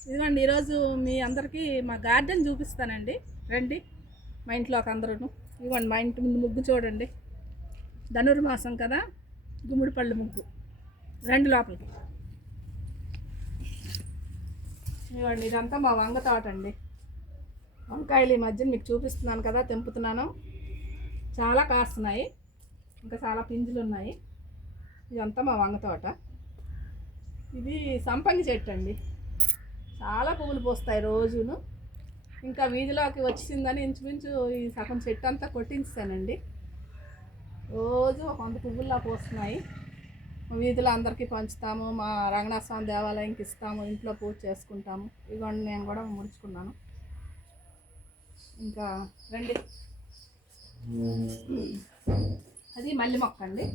ఇదిగోండి ఈరోజు మీ అందరికీ మా గార్డెన్ చూపిస్తానండి. రండి మా ఇంట్లోకి అందరూ. ఇదిగోండి మా ఇంటి ముందు ముగ్గు చూడండి. ధనుర్మాసం కదా, గుమ్మడి పళ్ళు ముగ్గు. రండి లోపలికి. ఇదిగోండి ఇదంతా మా వంగ తోట అండి. వంకాయలు ఈ మధ్య మీకు చూపిస్తున్నాను కదా, తెంపుతున్నాను. చాలా కాస్తున్నాయి, ఇంకా చాలా పింజులు ఉన్నాయి. ఇదంతా మా వంగ తోట. ఇది సంపంగి చెట్టు అండి. చాలా పువ్వులు పోస్తాయి రోజును. ఇంకా వీధిలోకి వచ్చిందని ఇంచుమించు ఈ సగం చెట్టు అంతా కొట్టించానండి. రోజు 100 పువ్వుల్లా పోస్తున్నాయి. వీధిలో అందరికీ పంచుతాము, మా రంగనాథ స్వామి దేవాలయంకి ఇస్తాము, ఇంట్లో పూజ చేసుకుంటాము. ఇవన్నీ నేను కూడా ముడుచుకున్నాను. ఇంకా రండి. అది మల్లి మొక్క అండి,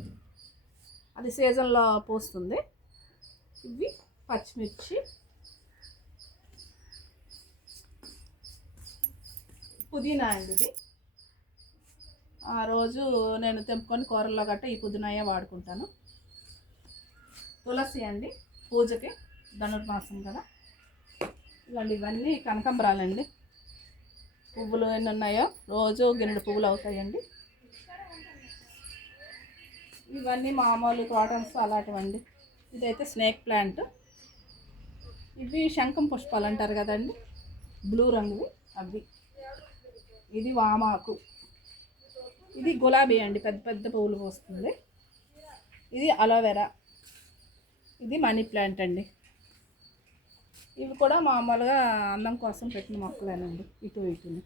అది సీజన్లో పోస్తుంది. ఇవి పచ్చిమిర్చి, పుదీనా అండి. ఇది ఆ రోజు నేను తెంపుకొని కూరల్లో గట్ట ఈ పుదీనాయే వాడుకుంటాను. తులసి అండి, పూజకి, ధనుర్మాసం కదా. ఇవ్వండి ఇవన్నీ కనకాంబరాలండి. పువ్వులు ఎన్ని ఉన్నాయో రోజు గిన్నెడు పువ్వులు అవుతాయండి. ఇవన్నీ మామూలు కాటన్స్ అలాంటివండి. ఇదైతే స్నేక్ ప్లాంట్. ఇవి శంఖం పుష్పాలు అంటారు కదండి, బ్లూ రంగువి అవి. ఇది వామాకు. ఇది గులాబీ అండి, పెద్ద పెద్ద పువ్వులు పోస్తుంది. ఇది అలోవెరా. ఇది మనీ ప్లాంట్ అండి. ఇవి కూడా మామూలుగా అందం కోసం పెట్టిన మొక్కలేనండి, ఇటు ఇటుని.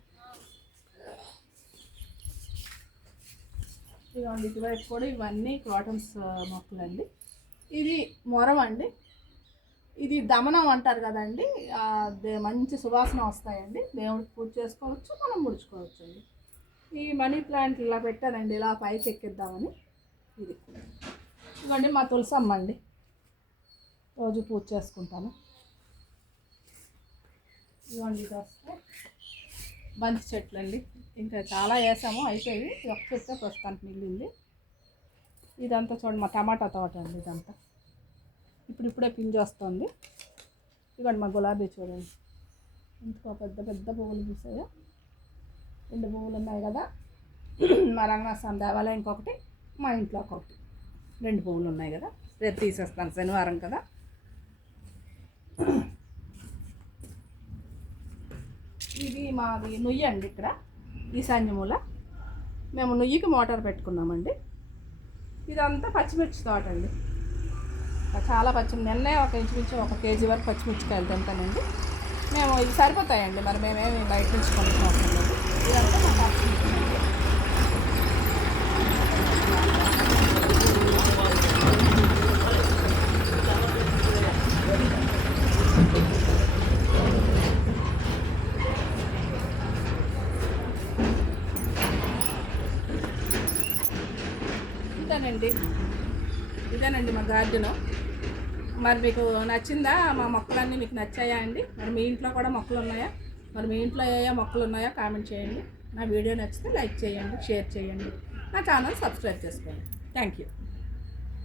ఇవ్వండి ఇటువైపు కూడా ఇవన్నీ కాటన్స్ మొక్కలండి. ఇది మొరం అండి. ఇది దమనం అంటారు కదండి, మంచి సువాసన వస్తాయండి. దేవుడికి పూజ చేసుకోవచ్చు, మనం ముడుచుకోవచ్చు అండి. ఈ మనీ ప్లాంట్ ఇలా పెట్టానండి, ఇలా పైకి ఎక్కిద్దామని. ఇది ఇవ్వండి మా తులసమ్మ అండి, రోజు పూజ చేసుకుంటాను. ఇవ్వండి ఇది వస్తే బంతి చెట్లు అండి. ఇంకా చాలా వేసాము, అయిపోయి ఒక చెట్టు ప్రస్తుతానికి మిగిలింది. ఇదంతా చూడండి మా టమాటా తోట అండి. ఇదంతా ఇప్పుడిప్పుడే పింజి వస్తుంది. ఇవ్వండి మా గులాబీ చూడండి, ఇంకో పెద్ద పెద్ద పువ్వులు పూసాయో. 2 పువ్వులు ఉన్నాయి కదా, మా రంగనాథ స్వామి దేవాలయం ఇంకొకటి, మా ఇంట్లో ఒకటి. 2 పువ్వులు ఉన్నాయి కదా, రేపు తీసేస్తాను, శనివారం కదా. ఇది మాది నుయ్యి అండి. ఇక్కడ ఈశాన్యమూల మేము నుయ్యికి మోటార్ పెట్టుకున్నామండి. ఇదంతా పచ్చిమిర్చి తోట అండి. చాలా నిన్నే ఒక ఇంచుమించు 1 కేజీ వరకు పచ్చిమిర్చికాయలు తింటానండి. మేము ఇవి సరిపోతాయండి, మరి మేమేమి బయట నుంచి కొనుక్కోవడం లేదు. ఇదంతా మా పచ్చిమిర్చి అండి. ఇదేనండి మా గార్డెను. మరి మీకు నచ్చిందా? మా మొక్కలన్నీ మీకు నచ్చాయా అండి? మరి మీ ఇంట్లో కూడా మొక్కలు ఉన్నాయా? మరి మీ ఇంట్లో ఏ మొక్కలు ఉన్నాయో కామెంట్ చేయండి. నా వీడియో నచ్చితే లైక్ చేయండి, షేర్ చేయండి, నా ఛానల్ సబ్స్క్రైబ్ చేసుకోండి. Thank you.